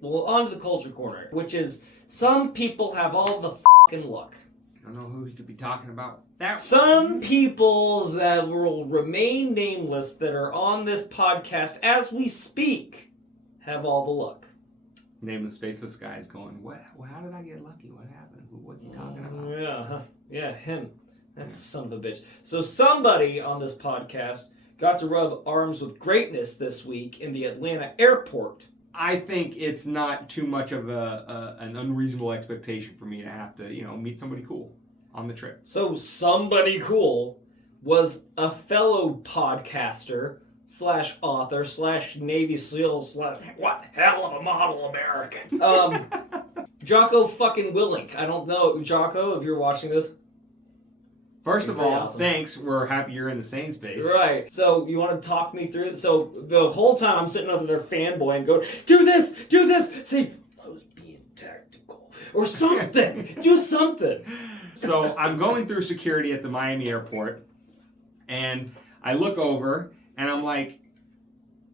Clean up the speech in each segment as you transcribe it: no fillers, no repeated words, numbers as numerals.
Well, on to the culture corner, which is some people have all the fucking luck. I don't know who he could be talking about. Some people that will remain nameless that are on this podcast as we speak have all the luck. Nameless, faceless guy is going, what? How did I get lucky? What happened? What's he talking about? Yeah, him. That's son of a bitch. So somebody on this podcast got to rub arms with greatness this week in the Atlanta airport. I think it's not too much of an unreasonable expectation for me to have to, meet somebody cool on the trip. So somebody cool was a fellow podcaster / author / Navy SEAL / what hell of a model American. Jocko fucking Willink. I don't know, Jocko, if you're watching this. First of all, thanks. We're happy you're in the sane space. Right. So you want to talk me through it? So the whole time I'm sitting over there fanboying, going, do this. Say, I was being tactical. Or something. Do something. So I'm going through security at the Miami airport, and I look over, and I'm like,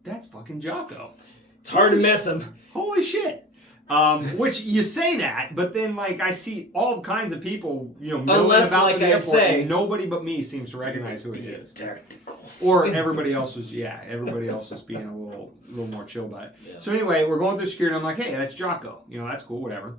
that's fucking Jocko. It's hard to miss him. Holy shit. Which you say that, but then I see all kinds of people, milling about the airport, and nobody but me seems to recognize who it is. Tactical. Or everybody else was being a little more chill about it. Yeah. So anyway, we're going through security. I'm like, hey, that's Jocko. That's cool, whatever.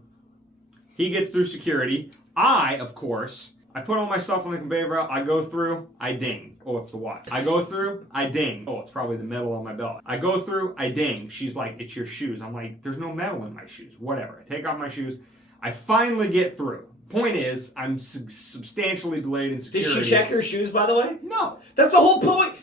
He gets through security. Of course, I put all my stuff on the conveyor belt. I go through, I ding. Oh, it's the watch. I go through, I ding. Oh, it's probably the metal on my belt. I go through, I ding. She's like, it's your shoes. I'm like, there's no metal in my shoes. Whatever. I take off my shoes. I finally get through. Point is, I'm substantially delayed in security. Did she check your shoes, by the way? No. That's the whole point.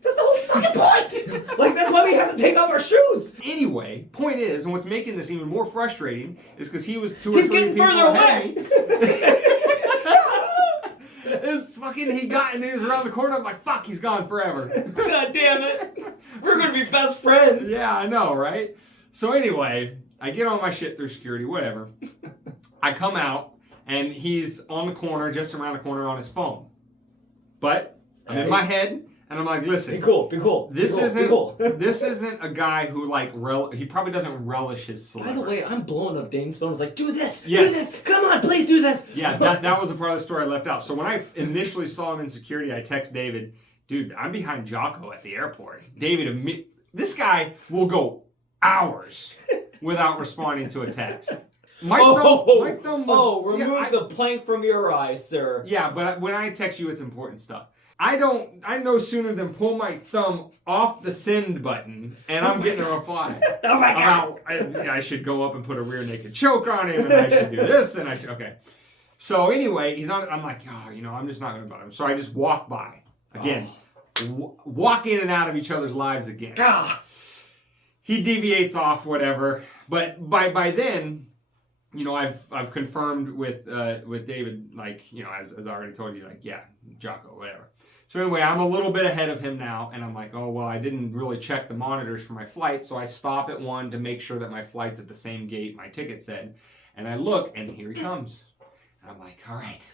That's the whole fucking point. That's why we have to take off our shoes. Anyway, point is, and what's making this even more frustrating is because he was He's getting further away. He got and he was around the corner. I'm like, fuck, he's gone forever. God damn it. We're going to be best friends. Yeah, I know, right? So anyway, I get all my shit through security, whatever. I come out, and he's on the corner, just around the corner on his phone. But I'm in my head, and I'm like, listen. Be cool. This isn't a guy who, he probably doesn't relish his celebrity. By the way, I'm blowing up Dane's phone. I was like, do this. Yes. Do this. Come on, please do this. Yeah, that was a part of the story I left out. So when I initially saw him in security, I text David, dude, I'm behind Jocko at the airport. David, this guy will go hours without responding to a text. My thumb was... remove the plank from your eye, sir. Yeah, but when I text you, it's important stuff. I no sooner than pull my thumb off the send button, and I'm getting a reply. Oh my God! I should go up and put a rear naked choke on him, and I should do this, and okay. So anyway, he's on. I'm like, I'm just not going to bother him. So I just walk by again, walk in and out of each other's lives again. He deviates off, whatever. But by then, I've confirmed with David, as I already told you, yeah, Jocko, whatever. So anyway, I'm a little bit ahead of him now, and I'm like, oh, well, I didn't really check the monitors for my flight, so I stop at one to make sure that my flight's at the same gate my ticket said, and I look, and here he comes. And I'm like, all right,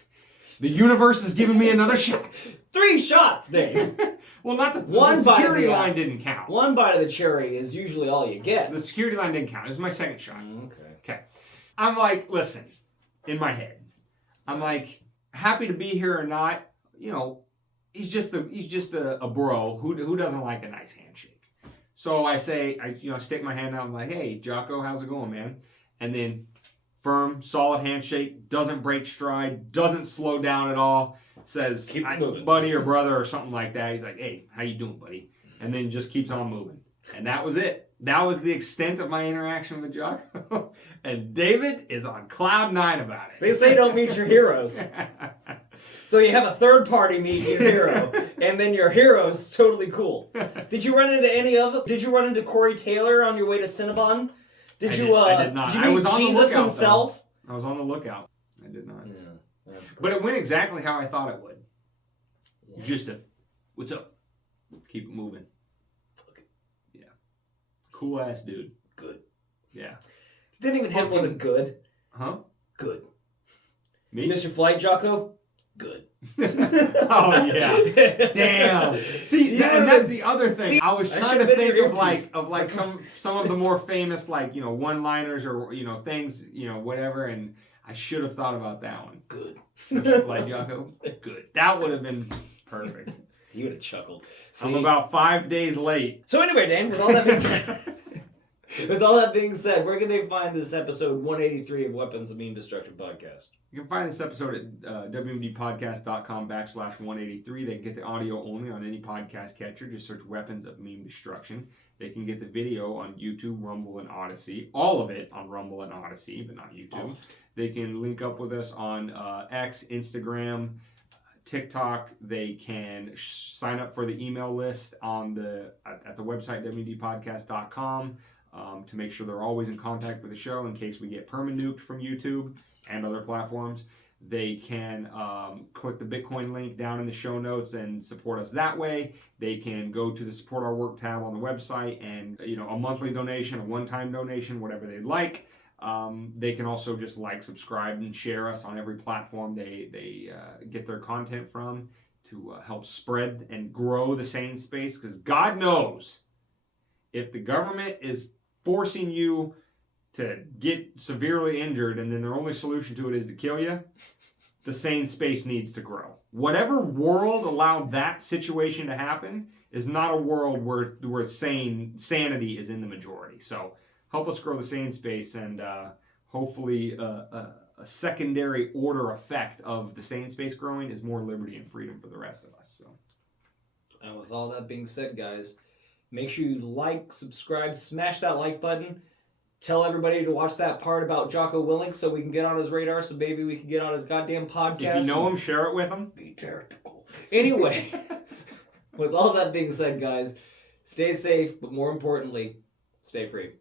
the universe is giving me another shot. 3 shots, Dave. Well, not the security line didn't count. One bite of the cherry is usually all you get. The security line didn't count. It was my second shot. Okay. I'm like, listen, in my head, I'm like, happy to be here or not, he's just a bro who doesn't like a nice handshake. So I say, I stick my hand out. I'm like, hey, Jocko, how's it going, man? And then firm, solid handshake, doesn't break stride, doesn't slow down at all. Says, keep moving, buddy or brother or something like that. He's like, hey, how you doing, buddy? And then just keeps on moving. And that was it. That was the extent of my interaction with Jocko. And David is on cloud 9 about it. They say don't meet your heroes. So you have a third party meet your hero, and then your hero is totally cool. Did you run into any of them? Did you run into Corey Taylor on your way to Cinnabon? I did not. Did you meet Jesus himself? Though. I was on the lookout. I did not. Yeah, that's cool. But it went exactly how I thought it would. Yeah. Just what's up? Keep it moving. Yeah. Cool ass dude. Good. Yeah. Didn't even hit with a good. Huh? Good. Me? You missed your flight, Jocko? Good. Oh yeah, damn. See, and that's the other thing. I was trying to think of like some of the more famous one-liners or things whatever, and I should have thought about that one. Good. Like Jocko, good. That would have been perfect. You would have chuckled. See? I'm about 5 days late. So anyway, Dan, with all that being said. With all that being said, where can they find this episode 183 of Weapons of Meme Destruction Podcast? You can find this episode at wmdpodcast.com/183. They can get the audio only on any podcast catcher. Just search Weapons of Meme Destruction. They can get the video on YouTube, Rumble, and Odyssey. All of it on Rumble and Odyssey, but not YouTube. Oh. They can link up with us on X, Instagram, TikTok. They can sign up for the email list on at the website wmdpodcast.com. To make sure they're always in contact with the show in case we get perma-nuked from YouTube and other platforms. They can click the Bitcoin link down in the show notes and support us that way. They can go to the Support Our Work tab on the website and, a monthly donation, a one-time donation, whatever they'd like. They can also just subscribe, and share us on every platform they get their content from to help spread and grow the sane space. Because God knows if the government is forcing you to get severely injured and then their only solution to it is to kill you, the sane space needs to grow. Whatever world allowed that situation to happen is not a world where sanity is in the majority. So help us grow the sane space, and hopefully a secondary order effect of the sane space growing is more liberty and freedom for the rest of us. So, and with all that being said, guys, make sure you like, subscribe, smash that like button. Tell everybody to watch that part about Jocko Willink so we can get on his radar, so maybe we can get on his goddamn podcast. If you know him, share it with him. Be tactical. Anyway, with all that being said, guys, stay safe, but more importantly, stay free.